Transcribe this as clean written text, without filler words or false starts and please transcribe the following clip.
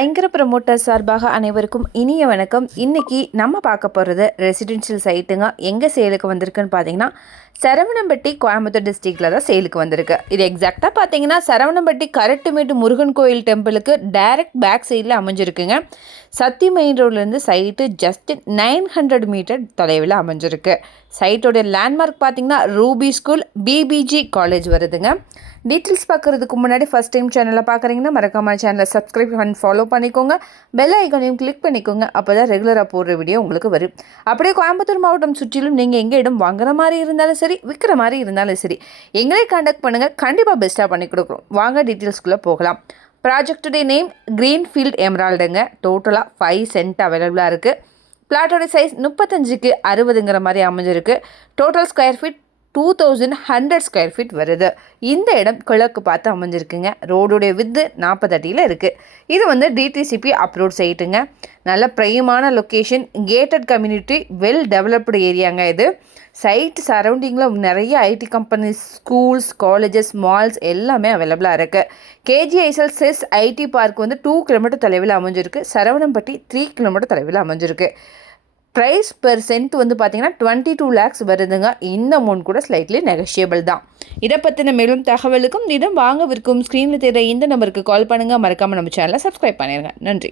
ஐங்கர promoter சார்பாக அனைவருக்கும் இனிய வணக்கம். இன்றைக்கி நம்ம பார்க்க போகிறது ரெசிடென்ஷியல் சைட்டுங்க. எங்கே சேலுக்கு வந்திருக்குன்னு பார்த்தீங்கன்னா சரவணம்பட்டி கோயம்புத்தூர் டிஸ்ட்ரிக்டில் தான் சேலுக்கு வந்திருக்கு. இது எக்ஸாக்டாக பார்த்தீங்கன்னா சரவணம்பட்டி கரட்டுமேட்டு முருகன் கோயில் டெம்பிளுக்கு டைரக்ட் பேக் சைடில் அமைஞ்சிருக்குங்க. சத்தி மெயின் ரோட்லேருந்து சைட்டு ஜஸ்ட் 900 மீட்டர் தொலைவில் அமைஞ்சிருக்கு. சைட்டோடைய லேண்ட்மார்க் பார்த்தீங்கன்னா ரூபி ஸ்கூல், பிபிஜி காலேஜ் வருதுங்க. டீட்டெயில்ஸ் பார்க்குறதுக்கு முன்னாடி ஃபஸ்ட் டைம் சேனலை பார்க்குறீங்கன்னா மறக்காம சேனலை சப்ஸ்கிரைப் பண்ணி ஃபாலோ பண்ணிக்கோங்க. பெல் ஐக்கானையும் கிளிக் பண்ணிக்கோங்க. அப்போ தான் ரெகுலராக போடுற வீடியோ உங்களுக்கு வரும். அப்படியே கோயம்புத்தூர் மாவட்டம் சுற்றிலும் நீங்கள் எங்கே இடம் வாங்குற மாதிரி இருந்தாலும் சரி, விற்கிற மாதிரி இருந்தாலும் சரி, எங்களே கான்டாக்ட் பண்ணுங்கள். கண்டிப்பாக பெஸ்ட்டாக பண்ணி கொடுக்குறோம். வாங்க டீட்டெயில்ஸ்குள்ளே போகலாம். ப்ராஜெக்டுடைய நேம் கிரீன்ஃபீல்ட் எமரால்டுங்க. டோட்டலாக 5 சென்ட் அவைலபிளாக இருக்குது. பிளாட்டோட சைஸ் 35க்கு 60ங்கிற மாதிரி அமைஞ்சிருக்கு. Total square feet 2100 square feet வருது. இந்த இடம் கிழக்கு பார்த்து அமைஞ்சிருக்குங்க. ரோடுடைய வித்து 40 அடியில் இருக்குது. இது வந்து டிடிசிபி அப்ரூவ்ட் சைட்டுங்க. நல்ல பிரைமான location, gated community, well developed ஏரியாங்க. இது சைட் சரௌண்டிங்கில் நிறைய IT companies, schools, colleges, malls எல்லாமே அவைலபிளாக இருக்குது. கேஜிஐஎஸ்எல் செஸ் ஐடி பார்க் வந்து 2 கிலோமீட்டர் தொலைவில் அமைஞ்சிருக்கு. சரவணம்பட்டி 3 கிலோமீட்டர் தொலைவில் அமைஞ்சிருக்கு. ப்ரைஸ் பெர் சென்ட் வந்து பார்த்தீங்கன்னா 22 lakhs வருதுங்க. இந்த அமௌண்ட் கூட ஸ்லைட்லி நெகோஷியபிள் தான். இதை பற்றின மேலும் தகவலுக்கும் இடம் வாங்க விற்கும் ஸ்க்ரீனில் தெரிய இந்த நம்பருக்கு கால் பண்ணுங்கள். மறக்காமல் நம்ம சேனலை சப்ஸ்கிரைப் பண்ணிடுங்க. நன்றி.